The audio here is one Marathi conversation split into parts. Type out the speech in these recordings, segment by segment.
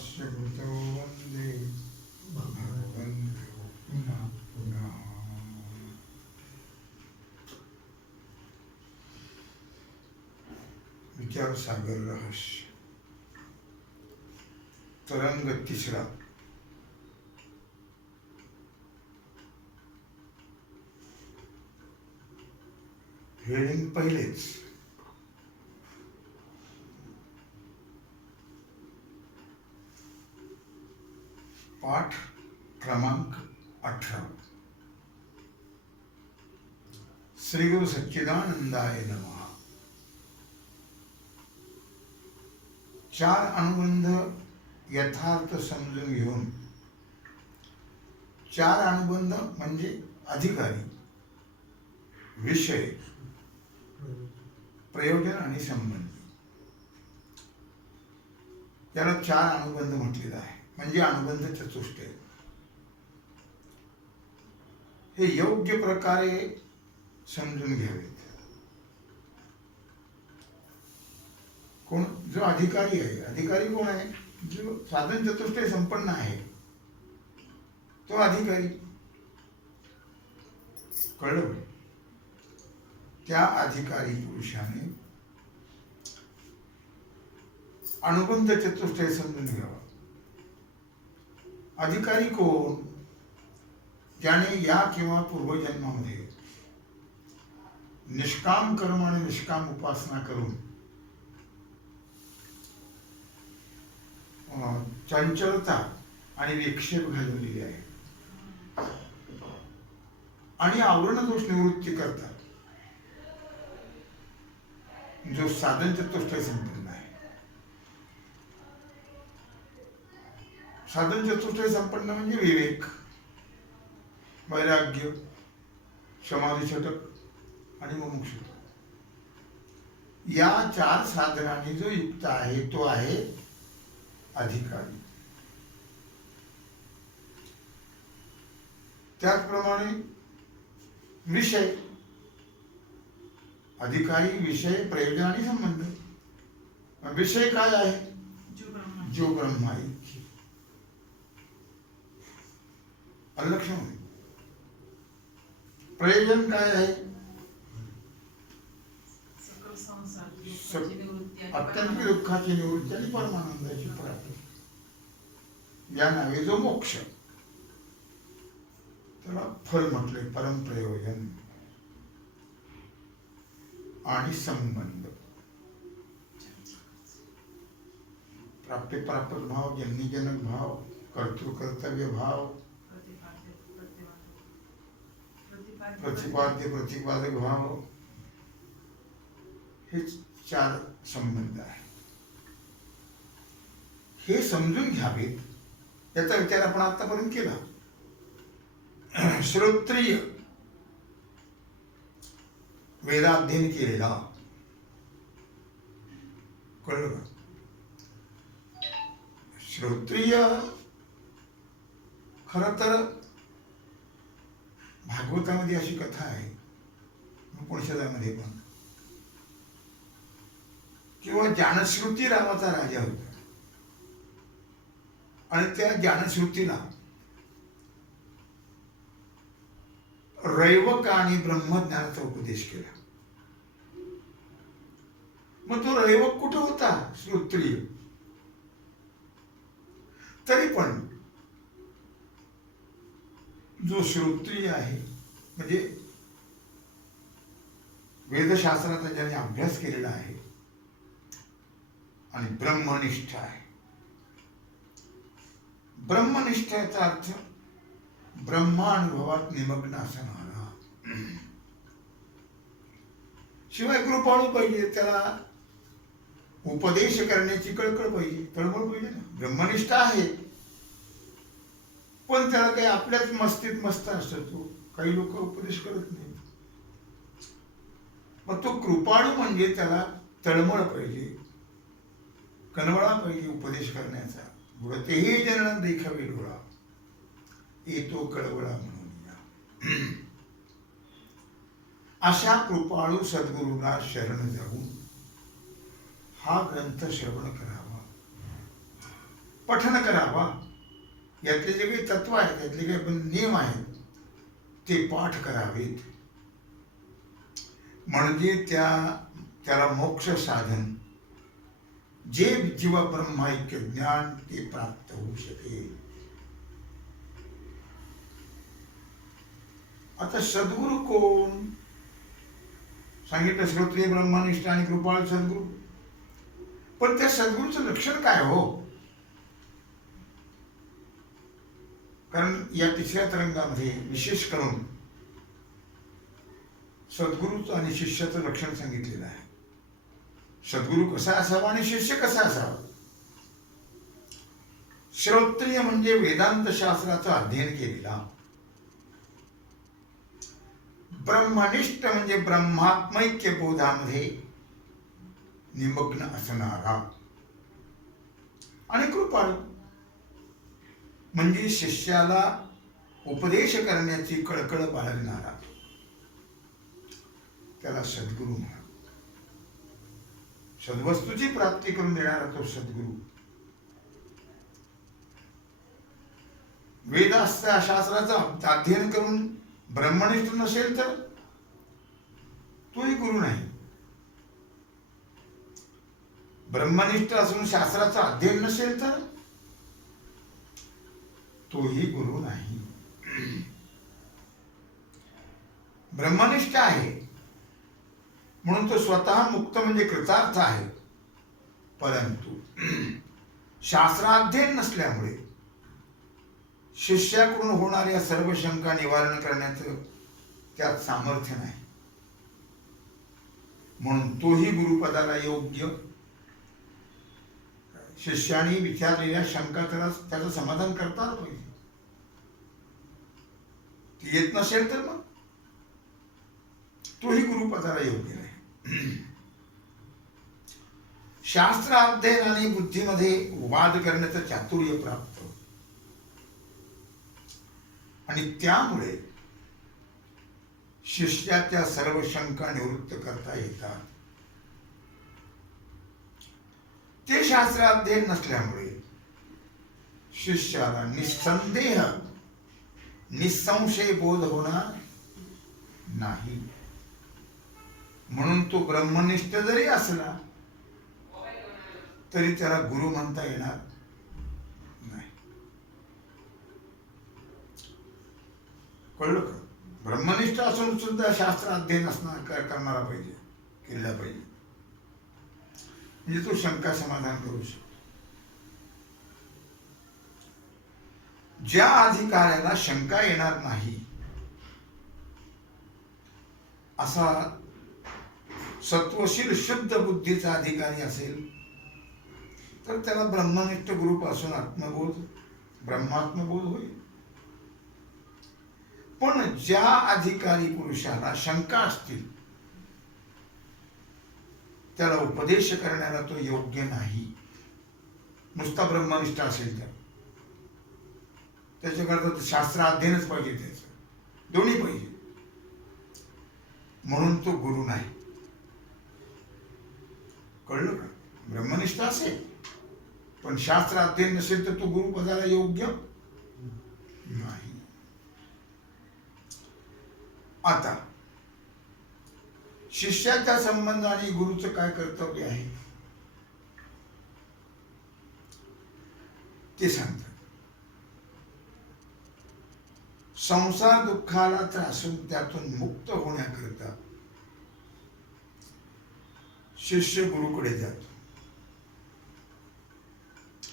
तस्य कृतो वन्दे भगवन्तो पुनः पुनः। विचार सागर रहस्य तरंग तिसरा. हेडिंग पहिलेच. पाठ क्रमांक 18. श्री गुरु सच्चिदानंदाय नमः. 4 अनुबंध यथार्थ समजून घेऊन. 4 अनुबंध म्हणजे अधिकारी, विषय, प्रयोजन आणि संबंध. याला 4 अनुबंध म्हटलेला आहे, म्हणजे अनुबंध चतुष्टय. हे योग्य प्रकारे समजून घ्यावेत. कोण? जो अधिकारी आहे. अधिकारी कोण आहे? जो साधन चतुष्टय संपन्न आहे तो अधिकारी. कळलं? त्या अधिकारी पुरुषाने अनुबंध चतुष्टय समजून घ्यावा. अधिकारी कोण? ज्याने या किंवा पूर्वजन्मामध्ये निष्काम कर्म आणि निष्काम उपासना करून चंचलता आणि विक्षेप घालवलेली आहे आणि आवरण दोष निवृत्ती करतात. जो साधन चतुष्टय संपन्न आहे. साधन चतुष्टय संपन्न म्हणजे विवेक, वैराग्य, समाधी षटक आणि मुमुक्षुता. या 4 साधनांनी जो युक्त आहे तो आहे अधिकारी. त्याचप्रमाणे विषय, अधिकारी, विषय, प्रयोजन आणि संबंध. विषय काय आहे? जो ब्रह्म आहे. अलक्षण. प्रयोजन काय आहे? अत्यंत दुःखाची निवृत्ती आणि परमानंदाची प्राप्ती. या नावे जो मोक्ष, त्याला फल म्हटले. परमप्रयोजन आणि संबंध. प्राप्तिप्राप्त भाव, जन्यजनक भाव, कर्तृकर्तव्य भाव, प्रतिपाद्य प्रतिपादक भाव, हे 4 संबंध आहे. हे समजून घ्यावेत याचा विचार आपण आतापर्यंत केला. श्रोत्रिय वेदाध्ययन केलेला. कळलं का? श्रोत्रिय खरं तर भागवतामध्ये अशी कथा आहे, उपनिषदामध्ये पण, किंवा जानश्रुती नावाचा राजा होता आणि त्या जानश्रुतीला रैवक आणि ब्रह्मज्ञानाचा उपदेश केला. मग तो रैवक कुठे होता? श्रोत्रिय. तरी पण जो श्रोत्रिय आहे, म्हणजे वेदशास्त्राचा ज्याने अभ्यास केलेला आहे आणि ब्रह्मनिष्ठ आहे. ब्रह्मनिष्ठाचा अर्थ ब्रह्मानुभवात निमग्न असणारा. शिवाय कृपाळू पाहिजे, त्याला उपदेश करण्याची कळकळ पाहिजे, तळमळ पाहिजे ना. ब्रह्मनिष्ठ आहे पण त्याला काही आपल्याच मस्तीत मस्त असतो. काही लोक उपदेश करत नाही. मग तो कृपाळू म्हणजे त्याला तळमळ पाहिजे, कनवळा पाहिजे उपदेश करण्याचा. तेही जन देखावे डोळा, येतो कळवळा म्हणून. अशा कृपाळू सद्गुरूला शरण जाऊन हा ग्रंथ श्रवण करावा. पठन करावा. यातले जे काही तत्व आहेत, त्यातले काही नियम आहेत, ते पाठ करावेत. म्हणजे त्याला मोक्ष साधन जे जीवा ब्रह्माईक्य ज्ञान ते प्राप्त होऊ शकेल. आता सद्गुरू कोण? सांगितलं श्रोत्रिय ब्रह्मनिष्ठ आणि कृपाळ सद्गुरू. पण त्या सद्गुरूचं लक्षण काय हो? कारण या तिसऱ्या तरंगामध्ये विशेष करून सद्गुरूचं आणि शिष्याचं लक्षण सांगितलेलं आहे. सद्गुरू कसा असावा आणि शिष्य कसा असावा? श्रोत्रिय म्हणजे वेदांत शास्त्राचं अध्ययन केलेला. ब्रह्मनिष्ठ म्हणजे ब्रह्मात्मैक्य बोधामध्ये निमग्न असणारा. आणि कृपाळू म्हणजे शिष्याला उपदेश करण्याची कळकळ बाळगणारा. त्याला सद्गुरू म्हणा. सद्वस्तूची प्राप्ती करून देणारा तो सद्गुरू. शास्त्राचं अध्ययन करून ब्रह्मनिष्ठ नसेल तर तोही गुरु नाही. ब्रह्मनिष्ठ असून शास्त्राचं अध्ययन नसेल तर तोही गुरु नाही. ब्रह्मनिष्ठ आहे म्हणून तो स्वतः मुक्त म्हणजे कृतार्थ आहे. परंतु शास्त्राध्ययन नसल्यामुळे शिष्याकडून होणाऱ्या सर्व शंका निवारण करण्याचं त्यात सामर्थ्य नाही. म्हणून तोही गुरुपदाला योग्य. शिष्याने विचारलेल्या शंका त्याचं समाधान करता आलं पाहिजे. ती येत नसेल तर मग तोही गुरुपदाला योग्य नाही. शास्त्र अध्ययन आणि बुद्धीमध्ये वाद करण्याचं चातुर्य प्राप्त आणि त्यामुळे शिष्याच्या सर्व शंका निवृत्त करता येतात. ते शास्त्र अध्ययन नसल्यामुळे शिष्याला निसंदेह निसंशय बोध होणार नाही. म्हणून तो ब्रह्मनिष्ठ जरी असला तरी त्याला गुरु म्हणता येणार नाही. कळलं का? ब्रह्मनिष्ठ असून सुद्धा शास्त्र अध्ययन करणारा पाहिजे, केला पाहिजे. म्हणजे तो शंका समाधान करू शकतो. ज्या अधिकाऱ्याला शंका येणार नाही असा सत्वशील शुद्ध बुद्धीचा अधिकारी असेल तर त्याला ब्रह्मनिष्ठ गुरुपासून आत्मबोध ब्रह्मात्मबोध होईल. पण ज्या अधिकारी पुरुषाला शंका असतील त्याला उपदेश करण्याला तो योग्य नाही. नुसता ब्रह्मनिष्ठ असेल तर त्याच्याकरता शास्त्र अध्ययनच पाहिजे, त्याचं दोन्ही पाहिजे. म्हणून तो गुरु नाही. कळलं का? ब्रह्मनिष्ठ असेल पण शास्त्र अध्ययन नसेल तर तो गुरुपदाला योग्य नाही. आता शिष्याच्या संबंधाने गुरुचं काय कर्तव्य आहे ते सांगतात. संसार दुःखाला त्रासून त्यातून मुक्त होण्याकरिता शिष्य गुरुकडे जातो.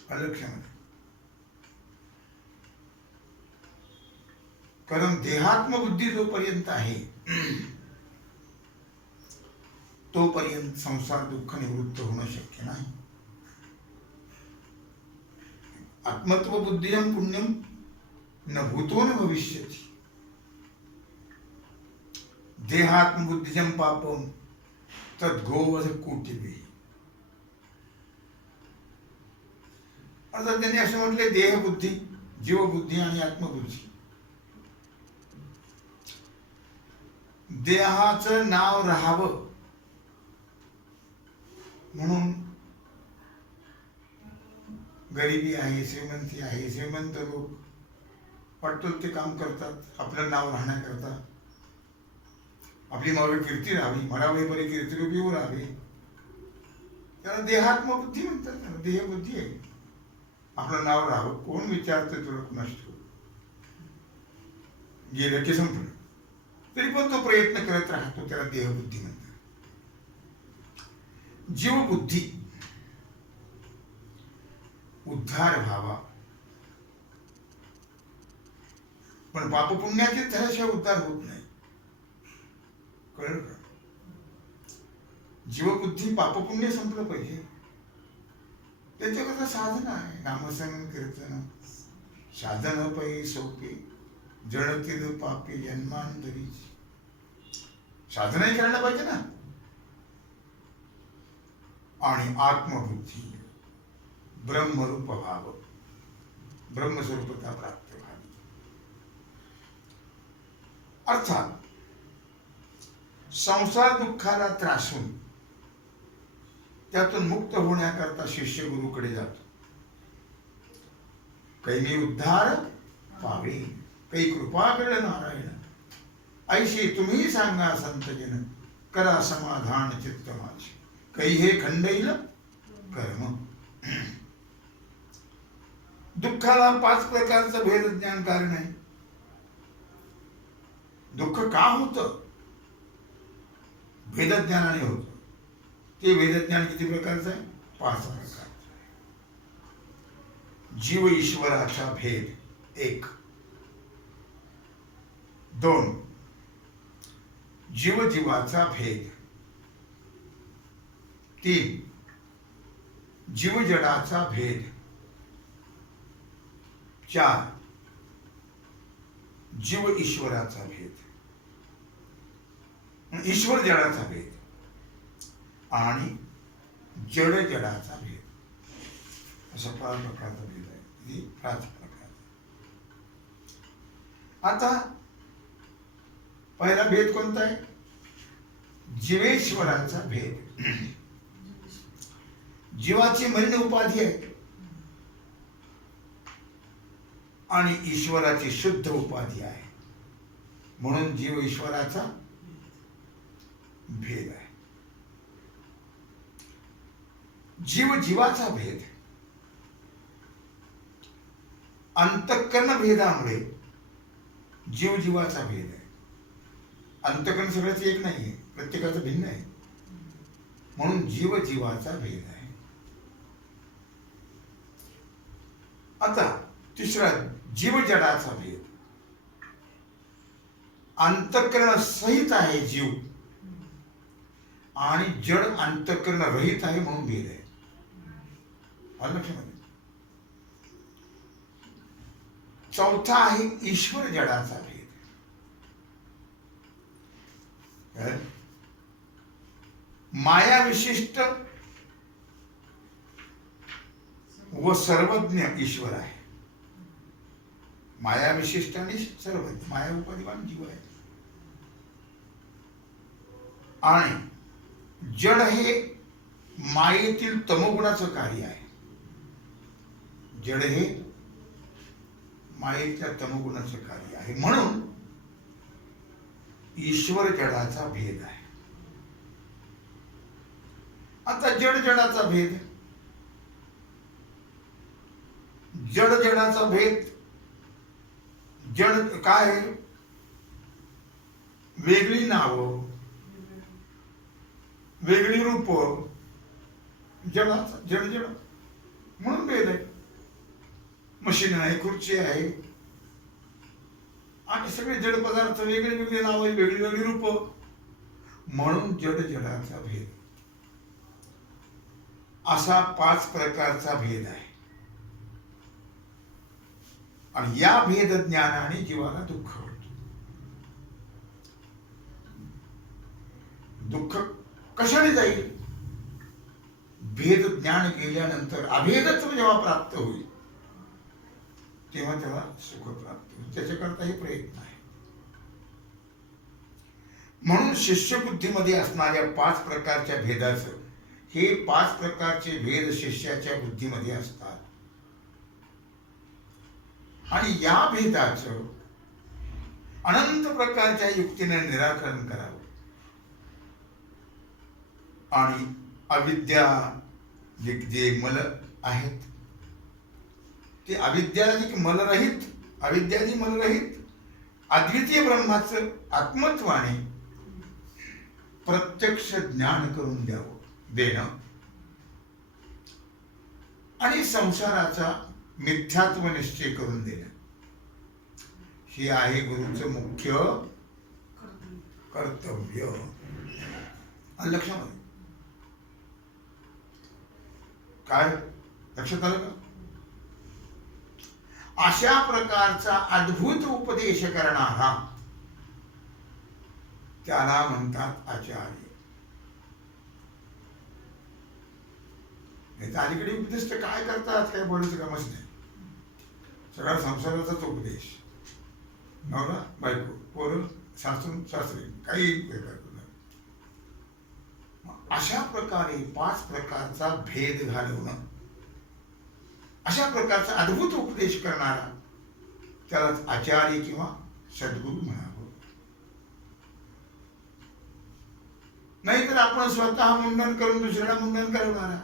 अलक्षामध्ये. कारण देहात्मबुद्धी जोपर्यंत आहे तोपर्यंत संसार दुःख निवृत्त होणं शक्य नाही. आत्मत्व बुद्धियम पुण्यम न भूतो न भविष्यति. देहात्मबुद्धिजम पापम तद्गोवध कोटिभिः. आता त्यांनी असं म्हटले देहबुद्धी, जीवबुद्धी आणि आत्मबुद्धी. देहाचं नाव राहावं म्हणून गरिबी आहे, श्रीमंती आहे. श्रीमंत लोक वाटतं ते काम करतात आपलं नाव राहण्याकरता, आपली मागे कीर्ती राहावी, मरावी बरी कीर्ती उभी राहावी. त्याला देहात्मबुद्धी म्हणतात, त्याला देहबुद्धी आहे. आपलं नाव राहावं, कोण विचारतं तुला कुणास ठाऊक, गेलं की संपलं. तरी पण तो प्रयत्न करत राहतो, त्याला देहबुद्धी म्हणतात. जीवबुद्धी, उद्धार व्हावा, पण पापपुण्याचे झाल्याशिवाय उद्धार होत नाही. कळलं का? जीवबुद्धी, पापपुण्य संपलं पाहिजे. त्याच्याकरता साधन आहे, नामस्मरण कीर्तन. साधन पै सोपे जळतील पापी जन्मांतरी. साधनही करायला पाहिजे ना. आणि आत्मबुद्धी, ब्रह्मरूप भाव, ब्रह्मस्वरूपता प्राप्त व्हावी. अर्थात संसार दुःखाला त्रासून त्यातून मुक्त होण्याकरता शिष्य गुरुकडे जातो. कैने उद्धार पावे, काही कृपा कळ नारायण. ऐशी तुम्ही सांगा संतजन, करा समाधान चित्त माझे. काही हे खंडईल कर्म. दुःखाला 5 प्रकारचं भेद ज्ञान कारण आहे. दुःख का होतं? भेदज्ञानाने होतं. ते वेदज्ञान किती प्रकारचं आहे? 5 प्रकारचं आहे. जीव ईश्वराचा भेद 1. 2. जीव जीवाचा भेद. 3. जीव जडाचा भेद. 4. जीव ईश्वराचा भेद, ईश्वर जडाचा भेद आणि जड जडाचा भेद. असा 5 प्रकारचा भेद आहे. 5 प्रकार. आता पहिला भेद कोणता आहे? जीवेश्वराचा भेद. जीवाची मलिन उपाधी आहे आणि ईश्वराची शुद्ध उपाधी आहे, म्हणून जीव ईश्वराचा भेद आहे. जीव जीवाचा भेद अंतःकरण भेदामुळे जीव जीवाचा भेद आहे. अंतःकरण सगळ्याच एक नाहीये, प्रत्येकाचं भिन्न आहे, म्हणून जीव जीवाचा भेद आहे. आता तिसरा जीव जडाचा भेद. अंतःकरण सहित आहे जीव आणि जड अंतःकरण रहित आहे, म्हणून भेद आहे. लक्षामध्ये. चौथा आहे ईश्वर जडाचा भेद. माया विशिष्ट व सर्वज्ञ ईश्वर आहे. माया विशिष्ट आणि सर्वज्ञ, माया उपाधिवान जीव आहे. आणि जड हे मायेतील तमोगुणाचं कार्य आहे. जड हे मायेच्या तमोगुणाचं कार्य आहे, म्हणून ईश्वर जडाचा भेद आहे. आता जड जडाचा भेद. जड जडाचा भेद. जड काय आहे? वेगळी नावं, वेगळी रूप, जडाचा जड जड म्हणून भेद आहे. मशीन आहे, खुर्ची आहे आणि सगळे जड पदार्थ, वेगळे वेगळे नाव आहे, वेगळी वेगळी रूप, म्हणून जड जडाचा भेद. असा 5 प्रकारचा भेद आहे. आणि या भेद ज्ञानाने जीवाला दुःख होतं. दुःख कशाने जाईल? भेद ज्ञान केल्यानंतर अभेदत्व जेव्हा प्राप्त होईल तेव्हा त्याला सुख प्राप्त होईल. त्याच्याकरता हे प्रयत्न आहे. म्हणून शिष्यबुद्धीमध्ये असणाऱ्या 5 प्रकारच्या भेदाचं, हे 5 प्रकारचे भेद शिष्याच्या बुद्धीमध्ये असतात. आणि या भेदाचं अनंत प्रकारच्या युक्तीने निराकरण करावं आणि अविद्या जे मल आहेत ते अविद्याधिक मलरहित अविद्यादी मलरहित अद्वितीय ब्रह्माचं आत्मत्वाने प्रत्यक्ष ज्ञान करून देणं आणि संसाराचा मिथ्यात्व निश्चय करून देणं हे आहे गुरुचं मुख्य कर्तव्य. लक्षामध्ये काय लक्षात आलं का? अशा प्रकारचा अद्भुत उपदेश करणारा त्याला म्हणतात आचार्य. नाही तर अलीकडे उपदेश तर काय करतात, काय बोलायचं कामच नाही. सगळा संसाराचाच उपदेश. नवरा बायको पोरं सासून सासरे काही वेगळं. अशा प्रकारे 5 प्रकारचा भेद घालवणं, अशा प्रकारचा अद्भुत उपदेश करणारा त्यालाच आचार्य किंवा सद्गुरू म्हणावं. नाहीतर आपण स्वतः मुंडन करून दुसऱ्याला मुंडन करवणारा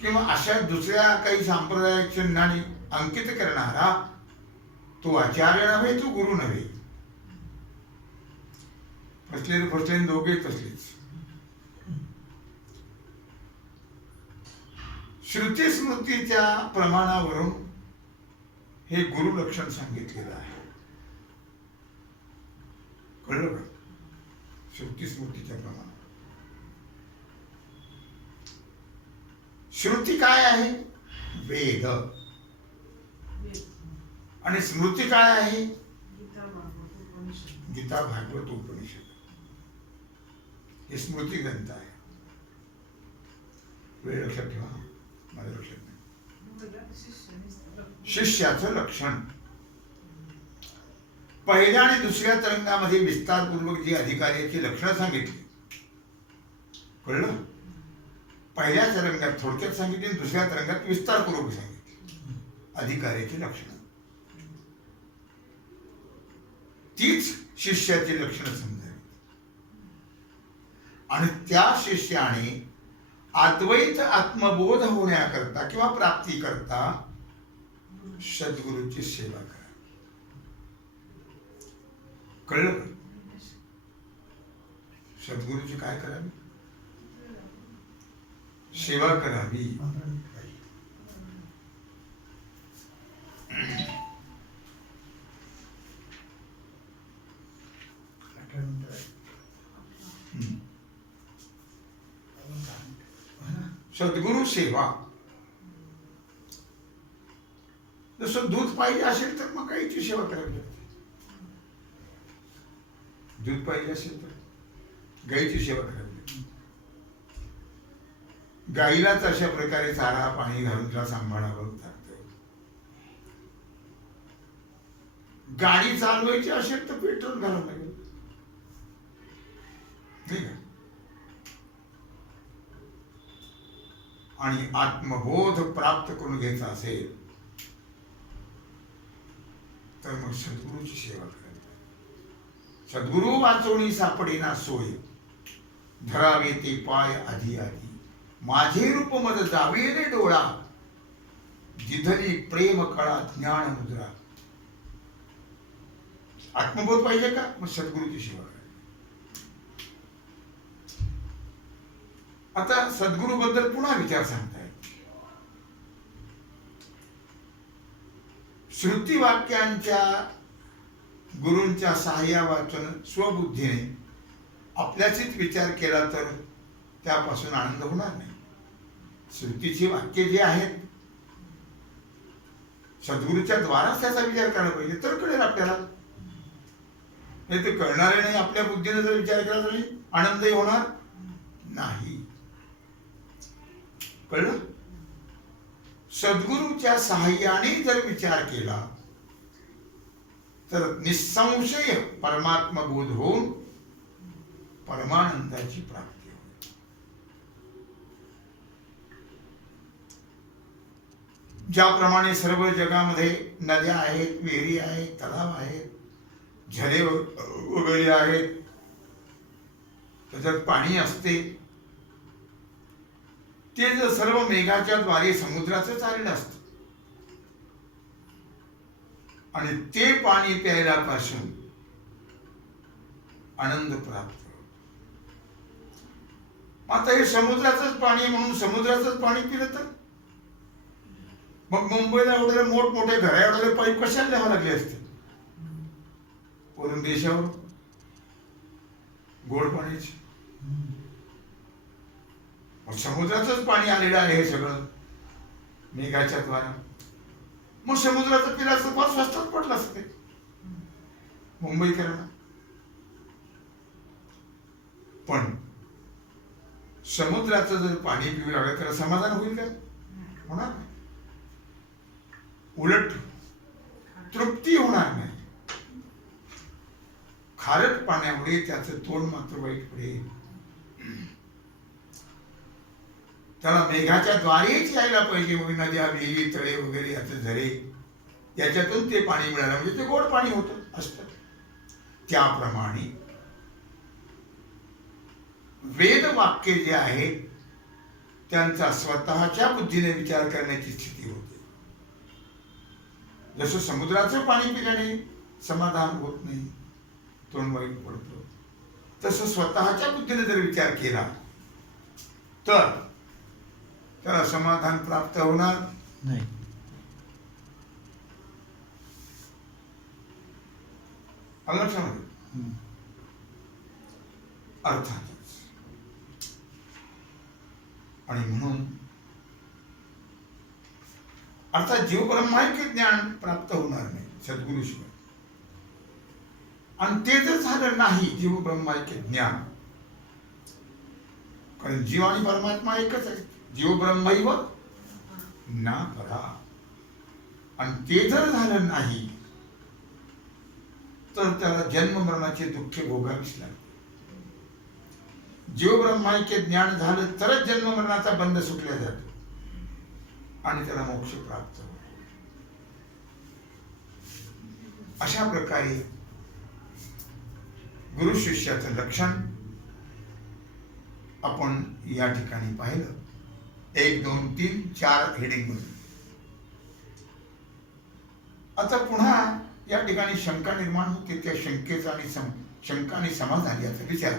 किंवा अशा दुसऱ्या काही सांप्रदायिक चिन्हाने अंकित करणारा तो आचार्य नव्हे, तो गुरु नव्हे. फसले दोघे तसलेच. श्रुती स्मृतीच्या प्रमाणावरून हे गुरु लक्षण सांगितलेलं आहे. कळलं का? श्रुती स्मृतीच्या प्रमाणावर. श्रुती काय आहे? वेद. आणि स्मृती काय आहे? गीता भागवत उपनिषद. हे स्मृती ग्रंथ आहे. वेळ लक्षात ठेवा, माझ्या लक्षात नाही. शिष्याचं लक्षण पहिल्या आणि दुसऱ्या तरंगामध्ये विस्तारपूर्वक जी अधिकाऱ्याची लक्षणं सांगितली, कळलं? पहिल्या तरंगात थोडक्यात सांगितली, दुसऱ्या तरंगात विस्तारपूर्वक सांगितली अधिकाऱ्याची लक्षणं. तीच शिष्याची लक्षणं समजावी आणि त्या शिष्याने अद्वैत आत्मबोध होण्याकरता किंवा प्राप्ती करता सद्गुरूची सेवा करा. कळलं? सद्गुरूची काय करावी? सेवा करावी. सद्गुरु सेवा. जसं दूध पाहिजे असेल तर मग गाईची सेवा करावी लागते. दूध पाहिजे असेल तर गाईची सेवा करावी लागते. गाईलाच अशा प्रकारे चारा पाणी घालून तिला सांभाळावं लागतं. गाडी चालवायची असेल तर पेट्रोल घालावं लागेल, नाही का? आणि आत्मबोध प्राप्त करून घ्यायचा असेल तर मग सद्गुरूची सेवा करावी. सद्गुरु वाचवणी सापडेना सोय, धरावे ते पाय आधी आधी, माझे रूप मद जावे रे डोळा, जिधली प्रेम कळा ज्ञान मुद्रा. आत्मबोध पाहिजे का? मग सद्गुरूची सेवा करावी. आता सद्गुरू बद्दल पुन्हा विचार सांगताय. श्रुती वाक्यांच्या गुरूंच्या सहाय्या वाचन स्वबुद्धीने आपल्याशीच विचार केला तर त्यापासून आनंद होणार नाही. श्रुतीची वाक्य जी आहेत सद्गुरूच्या द्वाराच त्याचा विचार करायला पाहिजे, तर कळेल आपल्याला. नाही ते कळणारे नाही. आपल्या बुद्धीने जर विचार केला तरी आनंदही होणार नाही. कळलं? सद्गुरूच्या सहाय्याने जर विचार केला तर निसंशय परमात्मा बोध होऊन परमानंदाची प्राप्ती होईल. ज्याप्रमाणे सर्व जगामध्ये नद्या आहेत, विहिरी आहेत, तलाव आहेत, झरे वगैरे आहेत, त्याच्यात पाणी असते, ते जर सर्व मेघाच्या द्वारे समुद्राचं चाललं असतं आणि ते पाणी प्यायला पासून आनंद प्राप्त होतो. आता हे समुद्राचंच पाणी म्हणून समुद्राचंच पाणी पिलं तर मग मुंबईला एवढे मोठमोठे घर एवढे पाईप कशाला न्यावं लागले असते वरून देशावर गोड पाण्याची. मग समुद्राचंच पाणी आलेलं आहे हे सगळं मेघाच्या द्वारा. मग समुद्राचं पिलं असतं फार स्वस्तात पडलं असतं ते मुंबईकरांना. पण समुद्राचं जर पाणी पिऊ लागलं तर समाधान होईल का? होणार नाही. उलट तृप्ती होणार नाही. खारट पाण्यामुळे त्याचं तोंड मात्र वाईट पडेल. त्याला मेघाच्या द्वारेच यायला पाहिजे. मग नद्या, विहिरी, तळे वगैरे याचे झरे याच्यातून ते पाणी मिळालं म्हणजे ते गोड पाणी होतं असतं. त्याप्रमाणे वेद वाक्य जे आहेत त्यांचा स्वतःच्या बुद्धीने विचार करण्याची स्थिती होते. जसं समुद्राचं पाणी पिल्याने समाधान होत नाही, तोंड वाईट पडतं, तसं स्वतःच्या बुद्धीने जर विचार केला तर त्याला समाधान प्राप्त होणार नाही. लक्षामध्ये अर्थातच. आणि म्हणून अर्थात जीव ब्रह्माइक्य ज्ञान प्राप्त होणार नाही सद्गुरूशिवाय. आणि ते जर झालं नाही जीव ब्रह्माइक्य ज्ञान, कारण जीव आणि परमात्मा एकच आहे. जीव ब्रह्मैव ना परा. आणि ते जर झालं नाही तर त्याला जन्म मरणाचे दुःख भोगावीच लागते. जीव ब्रह्माइक्य ज्ञान झालं तरच जन्म मरणाचा बंध सुटला जातो आणि त्याला मोक्ष प्राप्त होतो. अशा प्रकारे गुरु शिष्याचं लक्षण आपण या ठिकाणी पाहिलं. 1, 2, 3, 4 हेडिंग मध्ये. आता पुन्हा या ठिकाणी शंका निर्माण होते. त्या शंकेचा आणि शंका आणि समाधान याचा विचार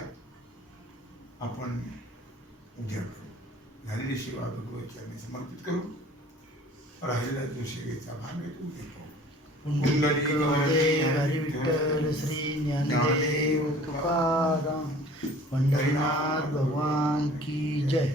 आपण उद्या करू. झालेली सेवा भगवत चरणी समर्पित करू. राहिलेला जो सेवेचा भाग आहे तो उद्या पाहू. हरी विठ्ठल श्री ज्ञानदेव तुकाराम पंढरीनाथ भगवान की जय.